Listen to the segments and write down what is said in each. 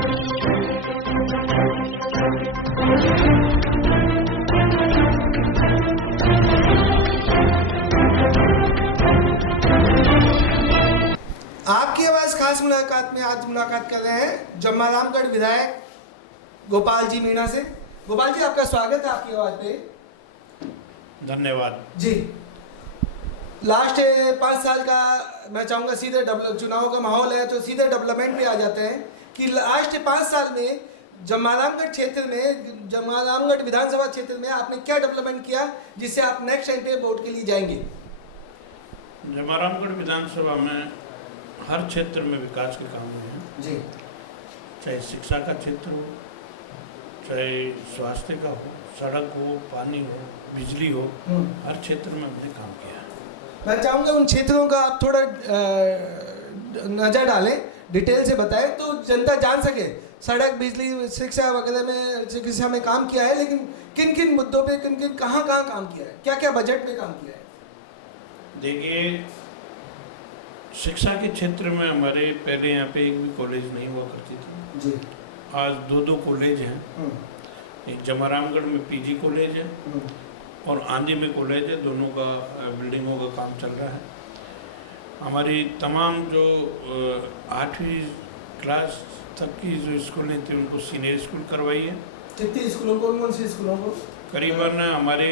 आपकी आवाज खास मुलाकात में आज मुलाकात कर रहे हैं जम्मारामगढ़ विधायक गोपाल जी मीणा से। गोपाल जी, आपका स्वागत है आपकी आवाज पे। धन्यवाद जी। लास्ट 5 साल का मैं चाहूँगा सीधे चुनाव का माहौल है तो सीधे डेवलपमेंट पे आ जाते हैं कि लास्ट 5 साल में जम्मारामगढ़ क्षेत्र में, जम्मारामगढ़ विधानसभा क्षेत्र में आपने क्या डेवलपमेंट किया जिससे आप नेक्स्ट टाइम पे वोट के लिए जाएंगे? जम्मारामगढ़ विधानसभा में हर क्षेत्र में विकास के काम हुए हैं जी। चाहे शिक्षा का क्षेत्र हो, चाहे स्वास्थ्य का हो, सड़क हो, पानी हो, बिजली हो, हर क्षेत्र में हमने काम किया है। मैं चाहूँगा उन क्षेत्रों का आप थोड़ा नज़र डालें, डिटेल से बताएं तो जनता जान सके। सड़क, बिजली, शिक्षा वगैरह में, चिकित्सा में काम किया है, लेकिन किन किन मुद्दों पे, किन किन कहाँ काम किया है, क्या क्या बजट में काम किया है? देखिए, शिक्षा के क्षेत्र में हमारे पहले यहाँ पे एक भी कॉलेज नहीं हुआ करती थी जी। आज 2 कॉलेज हैं। एक जम्मारामगढ़ में पीजी कॉलेज है और आंधी में कॉलेज है। दोनों का बिल्डिंगों का काम चल रहा है। हमारी तमाम जो 8वीं क्लास तक की जो स्कूलें थी उनको सीनियर स्कूल करवाई है। कितने स्कूलों को, कौन से स्कूलों को? करीबन हमारे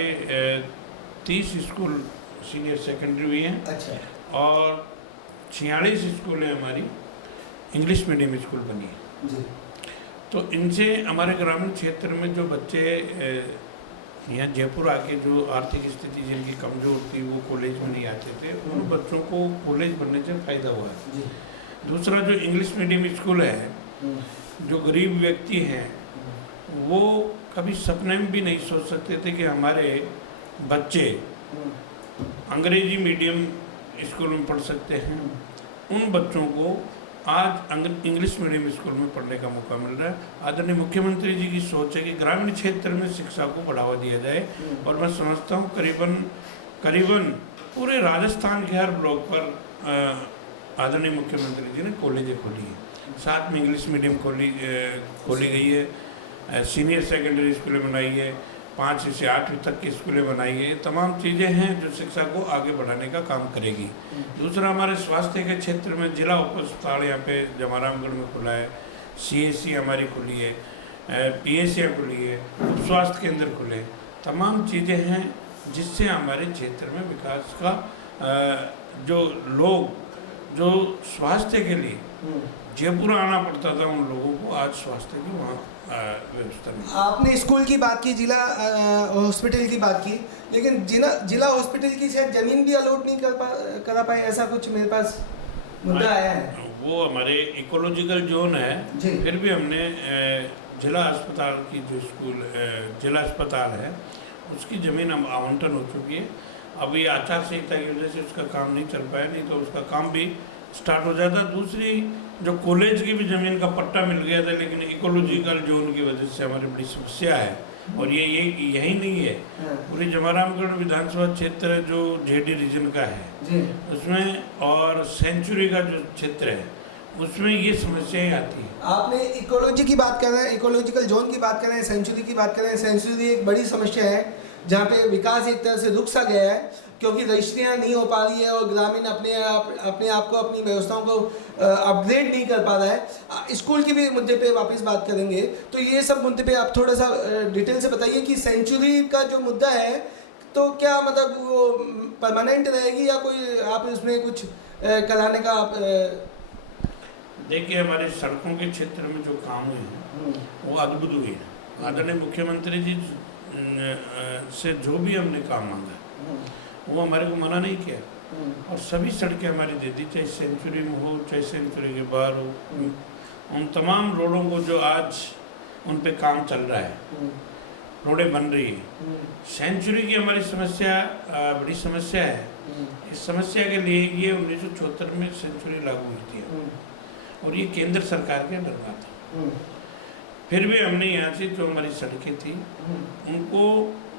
30 स्कूल सीनियर सेकेंडरी हुई हैं। अच्छा। और 46 स्कूलें हमारी इंग्लिश मीडियम स्कूल बनी है जी। तो इनसे हमारे ग्रामीण क्षेत्र में जो बच्चे यहाँ जयपुर आके जो आर्थिक स्थिति जिनकी कमज़ोर थी वो कॉलेज में नहीं आते थे, उन बच्चों को कॉलेज बनने से फ़ायदा हुआ है जी। दूसरा, जो इंग्लिश मीडियम स्कूल है, जो गरीब व्यक्ति हैं वो कभी सपने में भी नहीं सोच सकते थे कि हमारे बच्चे अंग्रेजी मीडियम स्कूल में पढ़ सकते हैं। उन बच्चों को आज इंग्लिश मीडियम स्कूल में पढ़ने का मौका मिल रहा है। आदरणीय मुख्यमंत्री जी की सोच है कि ग्रामीण क्षेत्र में शिक्षा को बढ़ावा दिया जाए और मैं समझता हूँ करीबन पूरे राजस्थान के हर ब्लॉक पर आदरणीय मुख्यमंत्री जी ने कॉलेजें खोली हैं। साथ में इंग्लिश मीडियम खोली गई है, सीनियर सेकेंडरी स्कूलें बनाई है, 5 से 8वीं तक की स्कूलें बनाई है। तमाम चीज़ें हैं जो शिक्षा को आगे बढ़ाने का काम करेगी। दूसरा, हमारे स्वास्थ्य के क्षेत्र में जिला उप अस्पताल यहाँ पे जम्मारामगढ़ में खुला है, CHC हमारी खुली है, PHC खुली है, उप स्वास्थ्य केंद्र खुले। तमाम चीज़ें हैं जिससे हमारे क्षेत्र में विकास का जो लोग जो स्वास्थ्य के लिए जयपुर आना पड़ता था उन लोगों को आज स्वास्थ्य की वहाँ व्यवस्था नहीं। आपने स्कूल की बात की, जिला हॉस्पिटल की बात की, लेकिन जिला हॉस्पिटल की शायद जमीन भी अलॉट नहीं करा पाए, ऐसा कुछ मेरे पास मुद्दा आया है। वो हमारे इकोलॉजिकल जोन है, फिर भी हमने जिला अस्पताल की जो जिला अस्पताल है उसकी ज़मीन आवंटन हो चुकी है। अभी आचार संहिता की वजह से उसका काम नहीं चल पाया, नहीं तो उसका काम भी स्टार्ट हो जाता। दूसरी, जो कॉलेज की भी ज़मीन का पट्टा मिल गया था, लेकिन इकोलॉजिकल जोन की वजह से हमारी बड़ी समस्या है। और ये यही नहीं है, पूरी जम्मारामगढ़ विधानसभा क्षेत्र जो जेडी रीजन का है उसमें और सेंचुरी का जो क्षेत्र है उसमें ये समस्याएं आती हैं। आपने इकोलॉजी की बात कर रहे हैं, इकोलॉजिकल जोन की बात कर रहे हैं, सेंचुरी की बात कर रहे हैं। सेंचुरी एक बड़ी समस्या है जहाँ पे विकास एक तरह से रुक सा गया है क्योंकि रजिस्ट्रियाँ नहीं हो पा रही है और ग्रामीण अपने आप को, अपनी व्यवस्थाओं को अपग्रेड नहीं कर पा रहा है। स्कूल के भी मुद्दे पे वापस बात करेंगे, तो ये सब मुद्दे पे आप थोड़ा सा डिटेल से बताइए कि सेंचुरी का जो मुद्दा है तो क्या मतलब वो परमानेंट रहेगी या कोई आप उसमें कुछ कराने का आप? देखिए, हमारे सड़कों के क्षेत्र में जो काम हुए हैं वो अद्भुत हुए हैं। आदरणीय मुख्यमंत्री जी से जो भी हमने काम मांगा वो हमारे को मना नहीं किया और सभी सड़कें हमारी दे दी, चाहे सेंचुरी में हो चाहे सेंचुरी के बाहर हो। उन तमाम रोडों को जो आज उन पे काम चल रहा है, रोडें बन रही है। सेंचुरी की हमारी समस्या बड़ी समस्या है। इस समस्या के लिए ये 1974 में सेंचुरी लागू हुई थी और ये केंद्र सरकार के अंडर में था। फिर भी हमने यहाँ से जो हमारी सड़कें थी उनको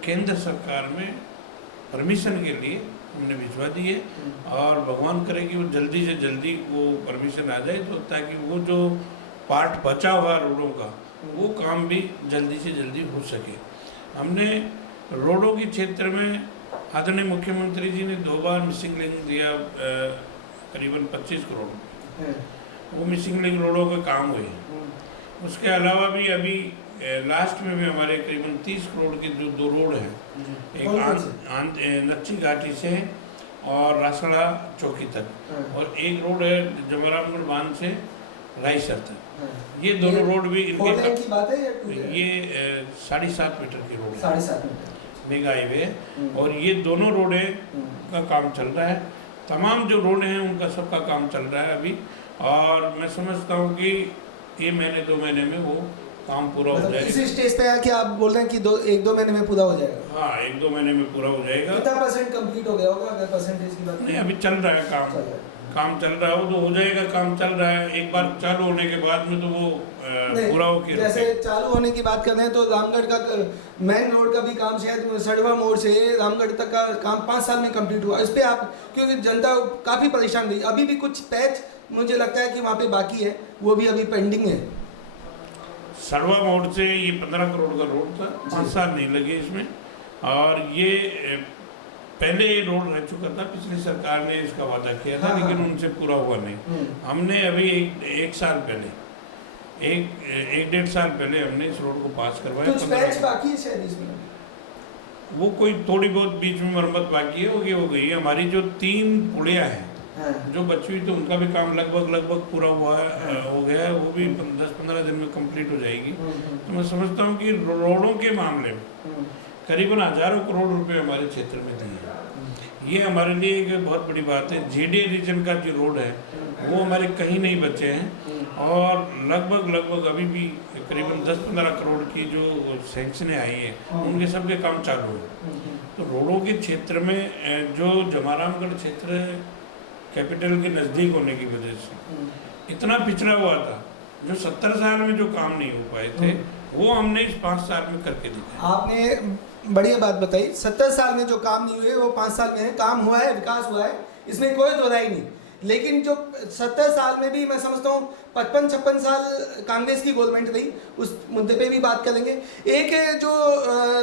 केंद्र सरकार में परमिशन के लिए हमने भिजवा दी है और भगवान करे कि वो जल्दी से जल्दी वो परमिशन आ जाए, तो ताकि वो जो पार्ट बचा हुआ रोडों का वो काम भी जल्दी से जल्दी हो सके। हमने रोडों के क्षेत्र में आदरणीय मुख्यमंत्री जी ने 2 बार मिसिंग लिंक दिया, करीबन 25 करोड़ वो मिसिंग लिंक रोडों के काम हुए। उसके अलावा भी अभी लास्ट में भी हमारे करीबन 30 करोड़ के जो 2 रोड हैं, एक नच्ची घाटी से और रासड़ा चौकी तक और एक रोड है जमरामगढ़ बांध से रायसर तक। ये दोनों रोड भी इनके की बात है या ये 7.5 मीटर की रोड है, 7.5 मीटर मेगा हाईवे और ये दोनों रोडें का काम चल रहा है। तमाम जो रोड हैं उनका सबका काम चल रहा है अभी, और मैं समझता हूँ कि ये महीने 2 महीने में वो काम पूरा हो जाएगा। इसी स्टेज पे है कि आप बोल रहे हैं कि 1-2 महीने में पूरा हो जाएगा? हाँ, 1-2 महीने में पूरा हो जाएगा। कितना % कंप्लीट हो गया होगा अगर परसेंटेज की बात? नहीं, अभी चल रहा है काम चल रहा है, वो तो हो जाएगा। काम चल रहा है, एक बार चालू होने के बाद में तो वो पूरा होके जैसे चालू होने की बात कर रहे हैं तो रामगढ़ का मेन रोड का भी काम शायद सड़वा मोड़ से रामगढ़ तक का काम 5 साल में कंप्लीट हुआ। इस पे आप, क्योंकि जनता काफ़ी परेशान रही, अभी भी कुछ पैच मुझे लगता है कि वहाँ पे बाकी है, वो भी अभी पेंडिंग है। सड़वा मोड़ से ये 15 करोड़ का रोड था, 5 साल नहीं लगे इसमें, और ये पहले ये रोड रह चुका था, पिछली सरकार ने इसका वादा किया था लेकिन उनसे पूरा हुआ नहीं। हमने अभी एक साल पहले, 1-1.5 साल पहले हमने इस रोड को पास करवाया। कुछ पैच बाकी है शायद इसमें, वो कोई थोड़ी बहुत बीच में मरम्मत बाकी है, वो हो गई है। हमारी जो 3 पुलिया हैं जो बची हुई, तो उनका भी काम लगभग पूरा हुआ है, हो गया है, वो भी 10-15 दिन में कंप्लीट हो जाएगी। तो मैं समझता हूँ कि रोडों के मामले में करीबन हजारों करोड़ रुपए हमारे क्षेत्र में दिए हैं। ये हमारे लिए एक बहुत बड़ी बात है। जेडीए रीजन का जो रोड है वो हमारे कहीं नहीं बचे हैं, और लगभग अभी भी करीबन 10-15 करोड़ की जो सैंक्शनें आई हैं उनके सबके काम चालू है। तो रोडों के क्षेत्र में जो जमारामगढ़ क्षेत्र कैपिटल के नज़दीक होने की वजह से इतना पिछड़ा हुआ था, जो 70 साल में जो काम नहीं हो पाए थे वो हमने इस 5 साल में करके दिखाया। आपने बढ़िया बात बताई। 70 साल में जो काम नहीं हुए वो 5 साल में है। काम हुआ है, विकास हुआ है, इसमें कोई दो राय नहीं। लेकिन जो 70 साल में भी मैं समझता हूँ 55-56 साल कांग्रेस की गवर्नमेंट रही, उस मुद्दे पे भी बात करेंगे। एक जो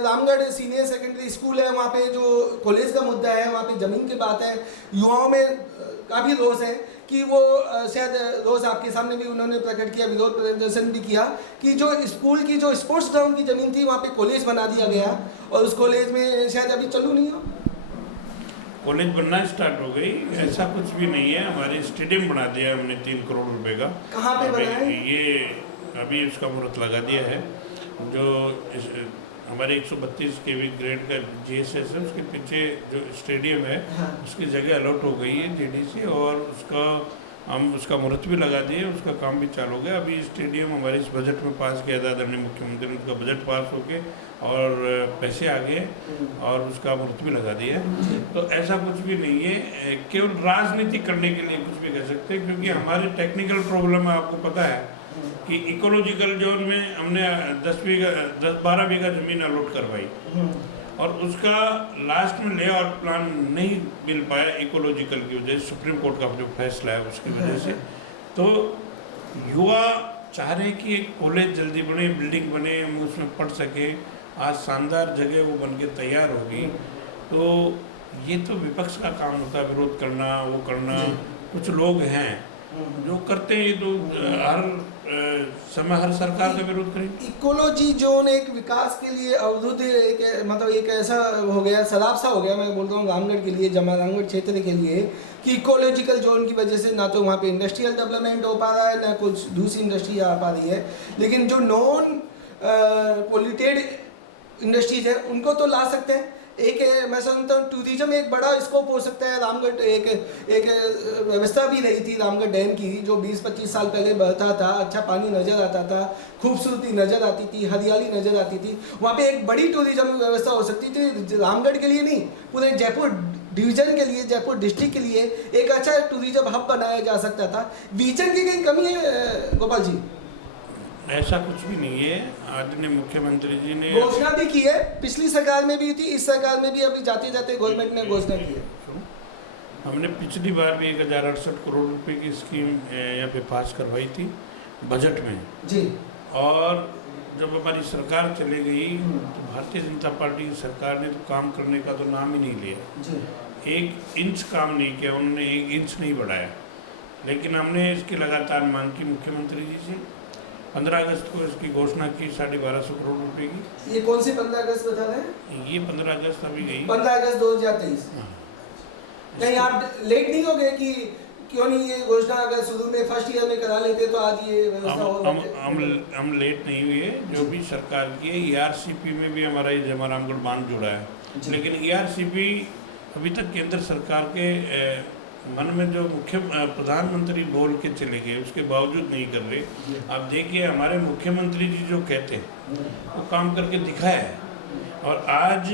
रामगढ़ सीनियर सेकेंडरी स्कूल है, वहाँ पे जो कॉलेज का मुद्दा है, वहाँ पे ज़मीन की बात है, युवाओं में काफ़ी रोष है कि वो शायद रोष आपके सामने भी उन्होंने प्रकट किया, विरोध प्रदर्शन भी किया कि जो स्कूल की जो स्पोर्ट्स ग्राउंड की ज़मीन थी वहाँ पे कॉलेज बना दिया गया, और उस कॉलेज में शायद अभी चालू नहीं हो, कॉलेज बनना स्टार्ट हो गई। ऐसा कुछ भी नहीं है। हमारे स्टेडियम बना दिया है हमने 3 करोड़ रुपए का। कहाँ पे बना है? ये अभी उसका मुहूर्त लगा दिया है। जो हमारे 132 केवी ग्रेड का GSS है, उसके पीछे जो स्टेडियम है उसकी जगह अलॉट हो गई है JDC, और हम उसका मुहूर्त भी लगा दिए, उसका काम भी चालू हो गया। अभी स्टेडियम हमारे इस बजट में पास किया था आदरणीय मुख्यमंत्री ने, उसका बजट पास होके और पैसे आ गए और उसका मुहूर्त भी लगा दिया। तो ऐसा कुछ भी नहीं है, केवल राजनीति करने के लिए कुछ भी कह सकते हैं, क्योंकि हमारे टेक्निकल प्रॉब्लम है। आपको पता है कि इकोलॉजिकल जोन में हमने 10-12 बीघा जमीन अलॉट करवाई, और उसका लास्ट में लेआउट प्लान नहीं मिल पाया इकोलॉजिकल की वजह से, सुप्रीम कोर्ट का जो फैसला है उसकी वजह से। तो युवा चाह रहे कि एक कॉलेज जल्दी बने, बिल्डिंग बने, हम उसमें पढ़ सकें। आज शानदार जगह वो बन के तैयार होगी। तो ये तो विपक्ष का काम होता है, विरोध करना, वो करना। कुछ लोग हैं जो करते हैं, ये तो हर समय हर सरकार का विरोध करेंगे। इकोलॉजी जोन एक विकास के लिए अवरुद्ध एक मतलब एक ऐसा हो गया, सलाब सा हो गया, मैं बोलता हूँ रामगढ़ के लिए, जमारामगढ़ क्षेत्र के लिए, कि इकोलॉजिकल जोन की वजह से ना तो वहाँ पे इंडस्ट्रियल डेवलपमेंट हो पा रहा है, ना कुछ दूसरी इंडस्ट्री आ पा रही है। लेकिन जो नॉन पोल्यूटेड इंडस्ट्रीज है उनको तो ला सकते हैं। एक मैं समझता हूँ टूरिज्म एक बड़ा स्कोप हो सकता है। रामगढ़ एक व्यवस्था भी रही थी रामगढ़ डैम की, जो 20-25 साल पहले बहता था, अच्छा पानी नज़र आता था, खूबसूरती नज़र आती थी, हरियाली नज़र आती थी। वहाँ पे एक बड़ी टूरिज्म व्यवस्था हो सकती थी, रामगढ़ के लिए नहीं, पूरे जयपुर डिवीजन के लिए, जयपुर डिस्ट्रिक्ट के लिए एक अच्छा टूरिज्म हब बनाया जा सकता था। विजन की कहीं कमी है गोपाल जी? ऐसा कुछ भी नहीं है। आदरणीय मुख्यमंत्री जी ने घोषणा भी की है, पिछली सरकार में भी थी, इस सरकार में भी अभी जाते जाते गवर्नमेंट ने घोषणा की है। हमने पिछली बार भी 1068 करोड़ रुपए की स्कीम यहाँ पे पास करवाई थी, बजट में जी। और जब हमारी सरकार चली गई तो भारतीय जनता पार्टी की सरकार ने तो काम करने का तो नाम ही नहीं लिया जी। 1 इंच काम नहीं किया उन्होंने, 1 इंच नहीं बढ़ाया। लेकिन हमने इसकी लगातार मांग की मुख्यमंत्री जी से। 15 अगस्त को इसकी घोषणा की 1250 करोड़ रुपए की। ये कौन सी 15 अगस्त बता रहे हैं? ये 15 अगस्त अभी गई। 15 अगस्त 2023। हाँ। नहीं आप लेट नहीं हो गए कि क्यों नहीं ये घोषणा अगर शुरू में फर्स्ट ईयर में करा लेते तो आज ये व्यवस्था हो जाती? हम लेट नहीं हुए। जो भी सरकार की है ERCP में भी हमारा ये जमारामगढ़ बांध जुड़ा है, लेकिन ERCP अभी तक केंद्र सरकार के मन में जो प्रधानमंत्री बोल के चले गए उसके बावजूद नहीं कर रहे। आप देखिए हमारे मुख्यमंत्री जी जो कहते हैं वो काम करके दिखाया है। और आज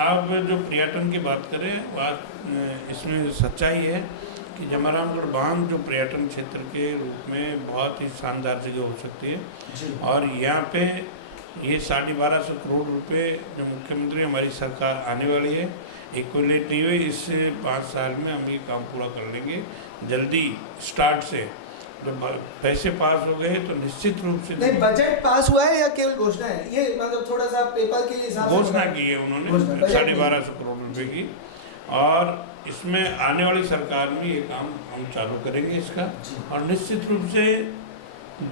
आप जो पर्यटन की बात करें, आज इसमें सच्चाई है कि जमारामगढ़ बांध जो पर्यटन क्षेत्र के रूप में बहुत ही शानदार जगह हो सकती है। और यहाँ पे ये 1250 करोड़ रुपए जो मुख्यमंत्री हमारी सरकार आने वाली है, एक कोई लेट नहीं हुई, इस 5 साल में हम ये काम पूरा कर लेंगे जल्दी स्टार्ट से। जब पैसे पास हो गए तो निश्चित रूप से नहीं बजट पास हुआ है या केवल घोषणा है? ये मतलब थोड़ा सा पेपर के हिसाब से घोषणा की है उन्होंने 1250 करोड़ रुपए की। और इसमें आने वाली सरकार में ये काम हम चालू करेंगे इसका। और निश्चित रूप से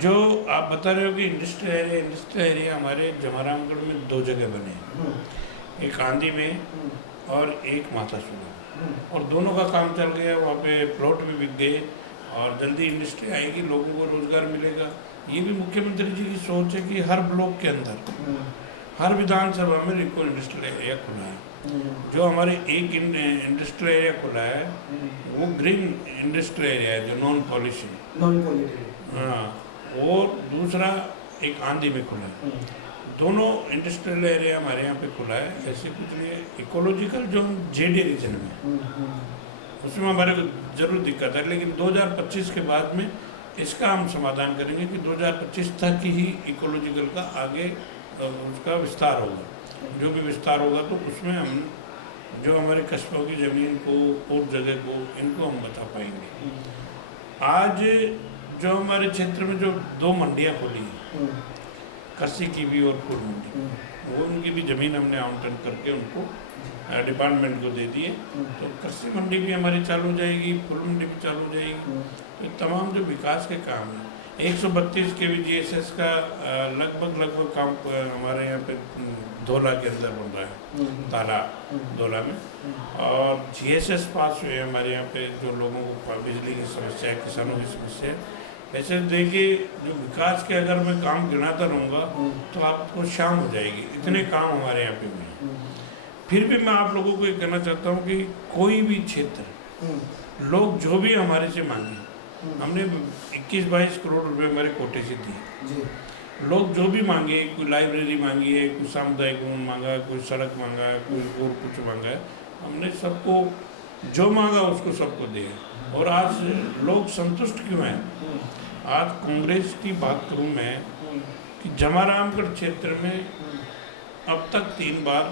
जो आप बता रहे हो कि इंडस्ट्रियल एरिया हमारे जमारामगढ़ में 2 जगह बने हैं, एक आंधी में और एक मातासुरा, और दोनों का काम चल गया। वहाँ पे प्लॉट भी बिक गए और जल्दी इंडस्ट्री आएगी, लोगों को रोजगार मिलेगा। ये भी मुख्यमंत्री जी की सोच है कि हर ब्लॉक के अंदर हर विधानसभा में इनको इंडस्ट्रियल एरिया खुला है। जो हमारे एक इंडस्ट्रियल एरिया खुला है वो ग्रीन इंडस्ट्रियल एरिया है, जो नॉन पॉल्यूशन। हाँ, और दूसरा एक आंधी में खुला है। दोनों इंडस्ट्रियल एरिया हमारे यहाँ पे खुला है। ऐसे कुछ नहीं है। इकोलॉजिकल जो JD रीजन में उसमें हमारे को जरूर दिक्कत है, लेकिन 2025 के बाद में इसका हम समाधान करेंगे कि 2025 तक ही इकोलॉजिकल का आगे उसका विस्तार होगा। जो भी विस्तार होगा तो उसमें हम जो हमारे कस्बों की ज़मीन को और जगह को इनको हम बता पाएंगे। आज जो हमारे क्षेत्र में जो 2 मंडियाँ खुली हैं, कृषि की भी और फूल मंडी, वो उनकी भी ज़मीन हमने आवंटन करके उनको डिपार्टमेंट को दे दिए। तो कृषि मंडी भी हमारी चालू हो जाएगी, फूल मंडी भी चालू हो जाएगी। तो तमाम जो विकास के काम हैं, 132 kV GSS का लगभग काम हमारे यहाँ पे धोला के अंदर बन रहा है, ताला धोला में। और GSS पास हुए हमारे यहाँ पे जो लोगों को बिजली की समस्या है, किसानों की समस्या है। वैसे देखिए जो विकास के अगर मैं काम गिनाता रहूँगा तो आपको शाम हो जाएगी, इतने काम हमारे यहाँ पे हुए हैं। फिर भी मैं आप लोगों को ये कहना चाहता हूँ कि कोई भी क्षेत्र लोग जो भी हमारे से मांगे, हमने 21-22 करोड़ रुपए हमारे कोटे से दिए। लोग जो भी मांगे, कोई लाइब्रेरी मांगी है, कोई सामुदायिक भवन मांगा, कोई सड़क मांगा है, कोई और कुछ मांगा है, हमने सबको जो मांगा उसको सबको दिया। और आज लोग संतुष्ट क्यों हैं? आज कांग्रेस की बात करूं मैं कि जमारामगढ़ क्षेत्र में अब तक 3 बार,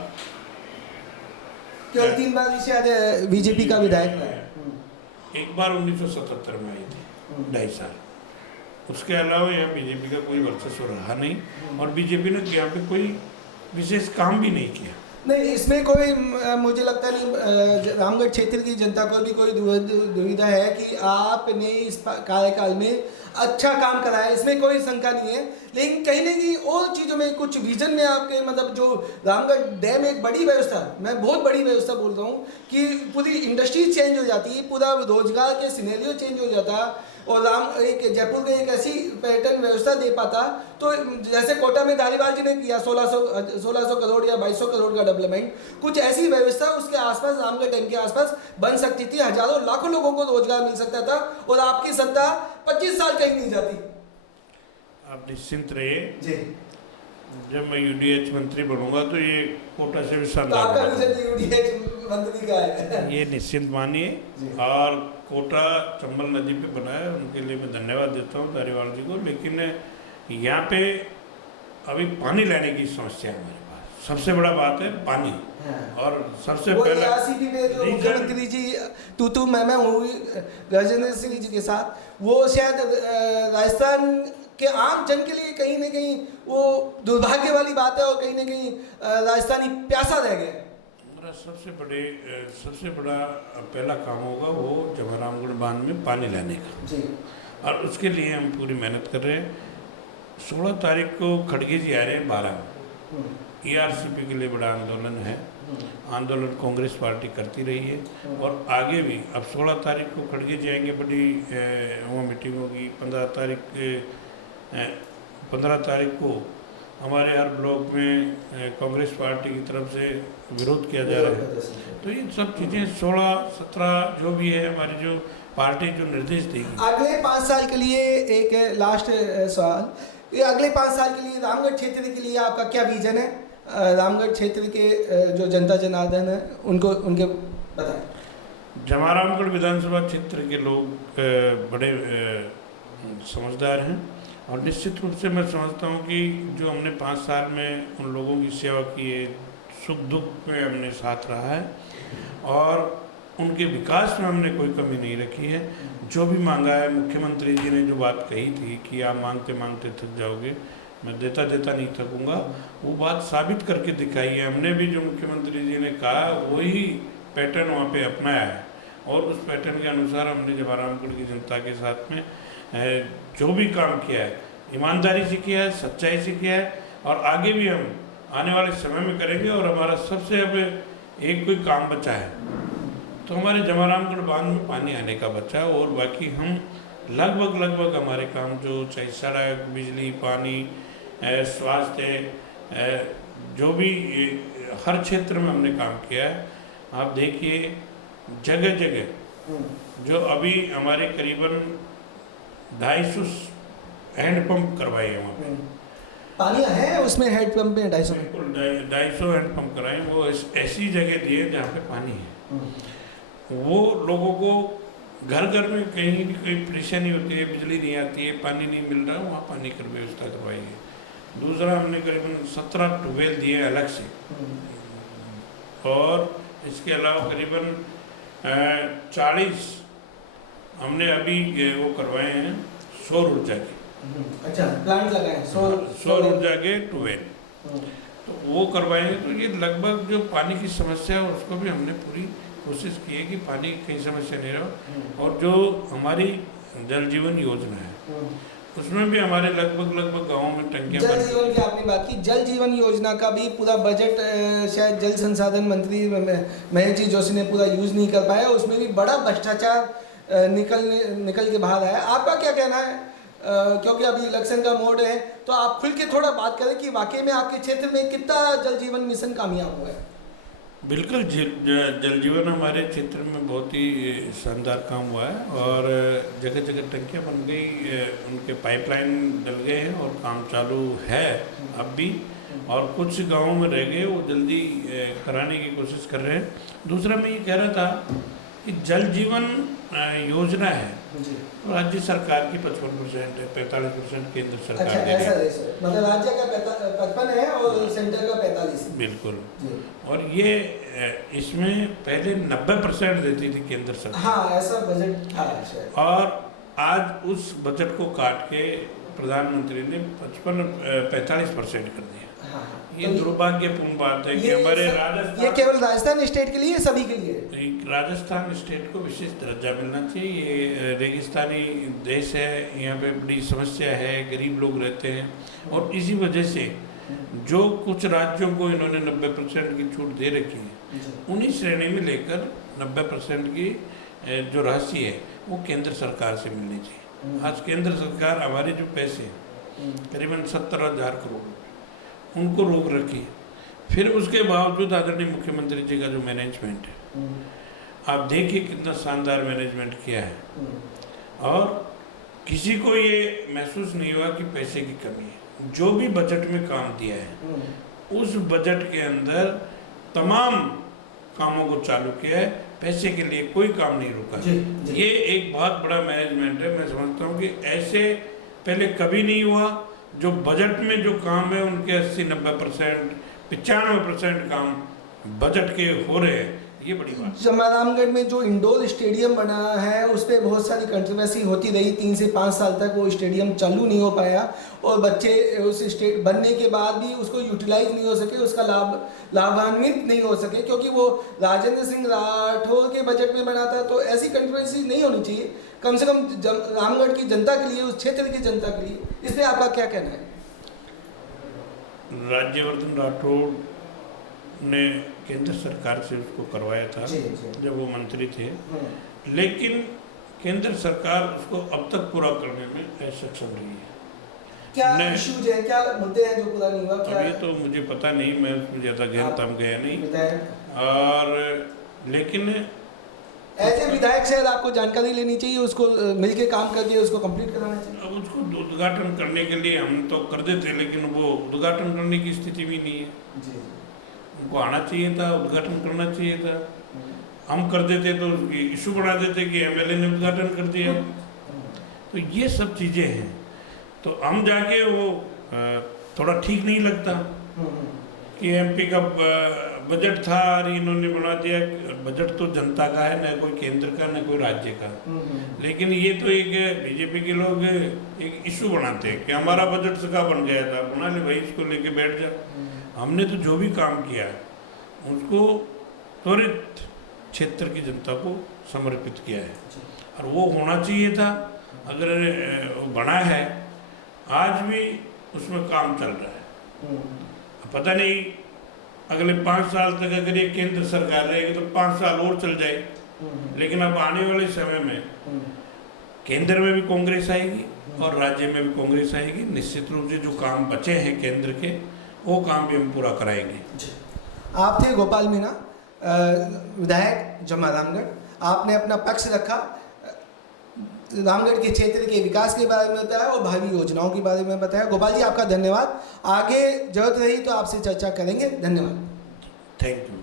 केवल 3 बार ही शायद बीजेपी का विधायक रहा है। एक बार 1977 में आई थी, 2.5 साल। उसके अलावा यहाँ बीजेपी का कोई वर्चस्व रहा नहीं, और बीजेपी ने यहाँ पे कोई विशेष काम भी नहीं किया। नहीं, इसमें कोई मुझे लगता नहीं रामगढ़ क्षेत्र की जनता को भी कोई दुविधा है कि आपने इस कार्यकाल में अच्छा काम करा है, इसमें कोई शंका नहीं है। लेकिन कहीं ना कहीं और चीज़ों में कुछ विजन में आपके मतलब जो रामगढ़ डैम एक बड़ी व्यवस्था, मैं बहुत बड़ी व्यवस्था बोल रहा हूँ कि पूरी इंडस्ट्री चेंज हो जाती है, पूरा रोजगार के सिनेरियो चेंज हो जाता, और एक जयपुर को एक ऐसी पर्यटन व्यवस्था दे पाता। तो जैसे कोटा में धारीवाल जी ने किया 1600 करोड़ या 2200 करोड़ का डेवलपमेंट, कुछ ऐसी व्यवस्था उसके आसपास रामगढ़ डैम के आसपास बन सकती थी। हजारों लाखों लोगों को रोजगार मिल सकता था, और आपकी सत्ता 25 साल कहीं नहीं जाती। आप निश्चिंत रहिए जी, जब मैं UDH मंत्री बनूंगा तो ये कोटा से भी तो शानदार आपका होगा। विजन UDH मंत्री का है। ये निश्चिंत मानिए। और कोटा चंबल नदी पे बना है, उनके लिए मैं धन्यवाद देता हूँ धारीवाल जी को। लेकिन यहाँ पे अभी पानी लाने की समस्या है हमारे पास, सबसे बड़ा बात है पानी। और सबसे पहले RCP में जो मुख्यमंत्री जी तू मैं हुई गजेंद्र सिंह जी के साथ, वो शायद राजस्थान कि आम जन के लिए कहीं ना कहीं वो दुर्भाग्य वाली बात है और कहीं ना कहीं राजस्थानी प्यासा रह गया है। हमारा सबसे बड़ा पहला काम होगा वो जवाहरामगढ़ बांध में पानी लाने का जी, और उसके लिए हम पूरी मेहनत कर रहे हैं। 16 तारीख को खड़गे जी आ रहे हैं 12 में, ERCP के लिए बड़ा आंदोलन है। आंदोलन कांग्रेस पार्टी करती रही है और आगे भी। अब 16 तारीख को खड़गे जाएंगे, बड़ी वो मीटिंग होगी। 15 तारीख को हमारे हर ब्लॉक में कांग्रेस पार्टी की तरफ से विरोध किया जा रहा है। तो ये सब चीज़ें 16-17 जो भी है हमारी जो पार्टी जो निर्देश देगी। अगले 5 साल के लिए एक लास्ट सवाल, ये अगले 5 साल के लिए रामगढ़ क्षेत्र के लिए आपका क्या विजन है? रामगढ़ क्षेत्र के जो जनता जनार्दन है उनके बताएं। जवाहरामगढ़ विधानसभा क्षेत्र के लोग बड़े समझदार हैं और निश्चित रूप से मैं समझता हूँ कि जो हमने 5 साल में उन लोगों की सेवा की है, सुख दुख में हमने साथ रहा है और उनके विकास में हमने कोई कमी नहीं रखी है। जो भी मांगा है, मुख्यमंत्री जी ने जो बात कही थी कि आप मांगते मांगते थक जाओगे, मैं देता देता नहीं थकूंगा, वो बात साबित करके दिखाई है। हमने भी जो मुख्यमंत्री जी ने कहा वही पैटर्न वहाँ पे अपनाया है और उस पैटर्न के अनुसार हमने जवाहरामगढ़ की जनता के साथ में जो भी काम किया है ईमानदारी से किया है, सच्चाई से किया है और आगे भी हम आने वाले समय में करेंगे। और हमारा सबसे अब एक कोई काम बचा है तो हमारे जवाहरामगढ़ बांध में पानी आने का बचा है और बाकी हम लगभग हमारे काम जो चाहे सड़क, बिजली, पानी, स्वास्थ्य, जो भी हर क्षेत्र में हमने काम किया है। आप देखिए जगह जगह जो अभी हमारे करीबन 250 हैंडपम्प करवाए हैं वहाँ पे। पानी है उसमें हैंडपम्प में 250 बिल्कुल 250 हैंडपम्प कराए। वो ऐसी जगह दिए जहाँ पे पानी है। वो लोगों को घर घर में कहीं कोई परेशानी होती है, बिजली नहीं आती है, पानी नहीं मिल रहा, वहाँ पानी की व्यवस्था करवाई है। दूसरा हमने करीबन 17 ट्यूबवेल दिए अलग से और इसके अलावा करीबन 40 हमने अभी वो करवाए हैं सौर ऊर्जा के। अच्छा, प्लांट लगाए सौर ऊर्जा के ट्यूबवेल, तो वो करवाए। तो ये लगभग जो पानी की समस्या है उसको भी हमने पूरी कोशिश की है कि पानी की कहीं समस्या नहीं रहो। और जो हमारी जल जीवन योजना है उसमें भी हमारे लगभग गाँव में टंकियाँ। जल जीवन की आपने बात की, जल जीवन योजना का भी पूरा बजट शायद जल संसाधन मंत्री महेंद्र जी जोशी ने पूरा यूज नहीं कर पाया, उसमें भी बड़ा भ्रष्टाचार निकल के बाहर आया। आपका क्या कहना है? क्योंकि अभी इलेक्शन का मोड है तो आप खुल के थोड़ा बात करें कि वाकई में आपके क्षेत्र में कितना जल जीवन मिशन कामयाब हुआ है। बिल्कुल, जल जीवन हमारे क्षेत्र में बहुत ही शानदार काम हुआ है और जगह जगह टंकियाँ बन गई, उनके पाइपलाइन डल गए हैं और काम चालू है अब भी। और कुछ गाँवों में रह गए, वो जल्दी कराने की कोशिश कर रहे हैं। दूसरा मैं ये कह रहा था कि जल जीवन योजना है राज्य सरकार की 55% है, 45% केंद्र सरकार दे रही है। मतलब राज्य का 55 है और सेंटर का 45। बिल्कुल। और ये इसमें पहले 90% देती थी केंद्र सरकार। हाँ, ऐसा बजट था शायद। और आज उस बजट को काट के प्रधानमंत्री ने 45% कर दिया। हाँ, ये दुर्भाग्यपूर्ण बात है कि हमारे राजस्थान, ये केवल राजस्थान स्टेट के लिए, सभी के लिए राजस्थान स्टेट को विशेष दर्जा मिलना चाहिए। ये रेगिस्तानी देश है, यहाँ पे बड़ी समस्या है, गरीब लोग रहते हैं और इसी वजह से जो कुछ राज्यों को इन्होंने 90% की छूट दे रखी है, उन्हीं श्रेणी में लेकर 90% की जो राशि है वो केंद्र सरकार से मिलनी चाहिए। आज केंद्र सरकार हमारे जो पैसे करीबन 70,000 करोड़ उनको रोक रखी है। फिर उसके बावजूद आदरणीय मुख्यमंत्री जी का जो मैनेजमेंट है, आप देखिए कितना शानदार मैनेजमेंट किया है और किसी को ये महसूस नहीं हुआ कि पैसे की कमी है। जो भी बजट में काम दिया है उस बजट के अंदर तमाम कामों को चालू किया है, पैसे के लिए कोई काम नहीं रुका। ये एक बहुत बड़ा मैनेजमेंट है। मैं समझता हूँ कि ऐसे पहले कभी नहीं हुआ। जो बजट में जो काम है उनके 80-90%, 95% काम बजट के हो रहे हैं। ये बड़ी बात। जमारामगढ़ में जो इंडोर स्टेडियम बना है उस पर बहुत सारी कंट्रोवर्सी होती रही, 3 से 5 साल तक वो स्टेडियम चालू नहीं हो पाया और बच्चे उस स्टेट बनने के बाद भी उसको यूटिलाइज नहीं हो सके, उसका लाभान्वित नहीं हो सके, क्योंकि वो राजेंद्र सिंह राठौर के बजट में बना था। तो ऐसी कंट्रोवर्सी नहीं होनी चाहिए, कम से कम रामगढ़ की जनता के लिए, उस क्षेत्र की जनता के लिए। इसलिए आपका क्या कहना है? राज्यवर्धन राठौड़ ने केंद्र सरकार से उसको करवाया था जब वो मंत्री थे, लेकिन केंद्र सरकार उसको अब तक पूरा करने में असक्षम रही है। क्या इश्यूज है, क्या मुद्दे हैं जो पूरा नहीं हुआ? क्या अभी तो मुझे पता नहीं, मैं उसमें ज़्यादा गहनता में गया नहीं। और लेकिन ऐसे विधायक शायद आपको जानकारी लेनी चाहिए, उसको मिलके काम करके उसको कंप्लीट कराना चाहिए। अब उसको उद्घाटन करने के लिए हम तो कर देते, लेकिन वो उद्घाटन करने की स्थिति भी नहीं है जी। उनको आना चाहिए था, उद्घाटन करना चाहिए था। हम कर देते तो इशू बढ़ा देते कि एमएलए ने उद्घाटन कर दिया। तो ये सब चीज़ें हैं, तो हम जाके वो थोड़ा ठीक नहीं लगता कि एमपी का बजट था और इन्होंने बना दिया। बजट तो जनता का है, न कोई केंद्र का न कोई राज्य का। लेकिन ये तो एक बीजेपी के लोग एक इशू बनाते हैं कि हमारा बजट सका बन गया था, बना ले भाई, इसको लेके बैठ जा। हमने तो जो भी काम किया उसको त्वरित क्षेत्र की जनता को समर्पित किया है, और वो होना चाहिए था। अगर वो बना है, आज भी उसमें काम चल रहा है। पता नहीं अगले 5 साल तक अगर ये केंद्र सरकार रहेगी तो 5 साल और चल जाए, लेकिन अब आने वाले समय में केंद्र में भी कांग्रेस आएगी और राज्य में भी कांग्रेस आएगी। निश्चित रूप से जो काम बचे हैं केंद्र के, वो काम भी हम पूरा कराएंगे। आप थे गोपाल मीणा, विधायक जमारामगढ़। आपने अपना पक्ष रखा, रामगढ़ के क्षेत्र के विकास के बारे में बताया और भावी योजनाओं के बारे में बताया। गोपाल जी, आपका धन्यवाद। आगे जरूरत रही तो आपसे चर्चा करेंगे। धन्यवाद। Thank you.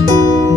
है।